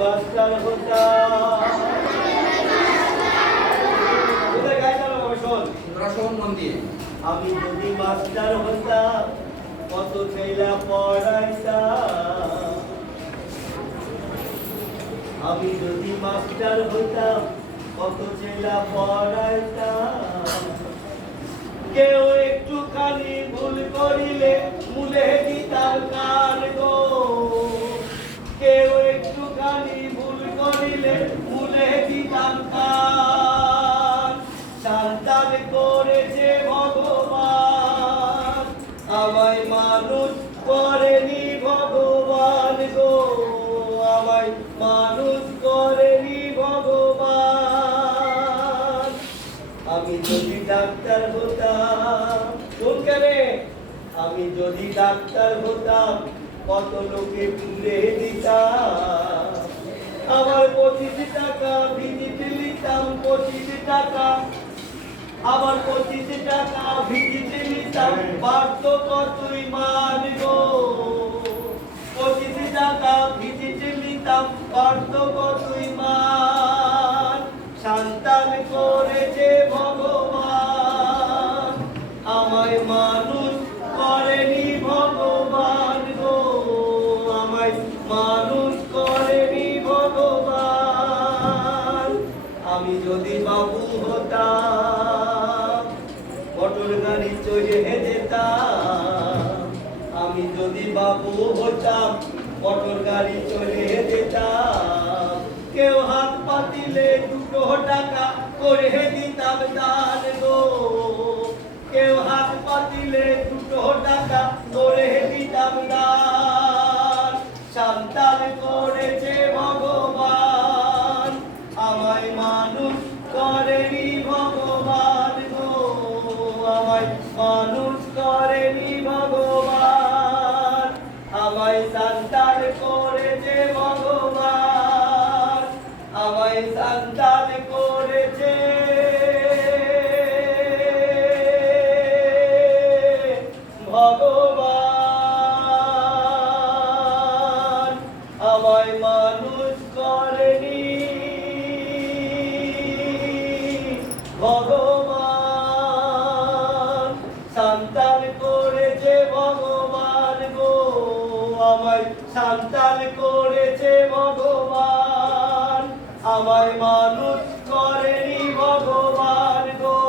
Master হতাম, কোথায় গাইতাম আমি শোন, তোরা শোন মন দিয়ে। আমি যদি মাস্টার হতাম কত ছেলা পড়াইতাম, আমি যদি মাস্টার হতাম কত ছেলা পড়াইতাম, কেউ একটুখানি ভুল করিলে মুলে দিতাম কান গো, কেউ একটুখানি ভুল করিলে মুলে দিতাম কান। সন্তান করেছে ভগবান, আমায় মানুষ করেনি ভগবান গো, আমায় মানুষ করেনি ভগবান। আমি যদি ডাক্তার হতাম, শুন কেনে, আমি যদি ডাক্তার হতাম কত লোকে তুলে দিতাম, আমার 25 টাকা ভিজিট নিতাম, 25 টাকা, আবার 25 টাকা ভিজিট নিতাম, বাড়ত কতই মান গো, 25 টাকা ভিজিট নিতাম, বাড়ত কতই মান। সন্তান করেছে ভগবান, আমায় মানুষ করেনি ভগবান গো, আমায় মানুষ করেনি ভগবান। আমি যদি বাবু হতাম মোটর গাড়ি চড়ে যেতাম, আমি যদি বাবু হতাম মোটর গাড়ি চড়ে যেতাম, কেউ হাত পাতিলে 2 টাকা করে দিতাম দান গো, কেউ হাত পাতিলে 2 টাকা করে দিতাম দান। সন্তান করেছে ভগবান, আমায় মানুষ করেনি ভগবান গো, আমায় মানুষ করেনি ভগবান। আমায় সন্তান করেছে ভগবান, আমায় সন্তান করেছে ভগবান, আমায় মানুষ করেনি ভগবান। সন্তান করেছে ভগবান গো, আমায় সন্তান করেছে ভগবান, আমায় মানুষ করেনি ভগবান গো,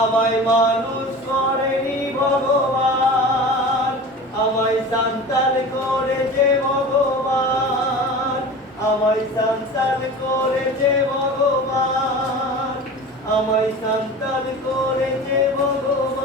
আমায় মানুষ করেনি ভগবান। আমায় সন্তান করেছে ভগবান, আমায় সন্তান করেছে ভগবান, আমায় সন্তান করেছে ভগবান।